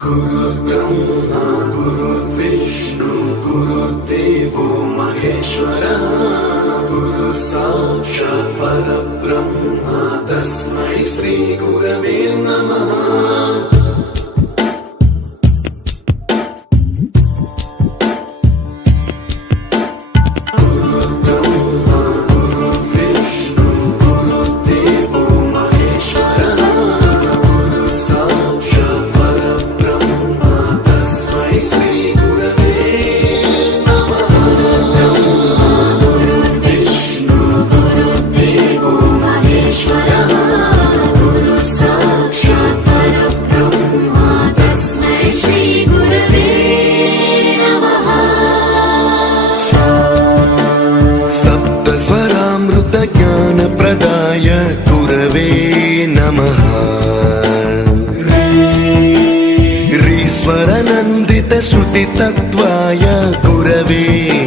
गुरुर्ब्रह्मा गुरुर्विष्णु गुरुर्देवो महेश्वरः गुरु साक्षात् परब्रह्म तस्मै श्री गुरवे नमः। ज्ञान प्रदाय गुरवे नमः। रीश्वर नन्दित श्रुति तत्त्वाय गुरवे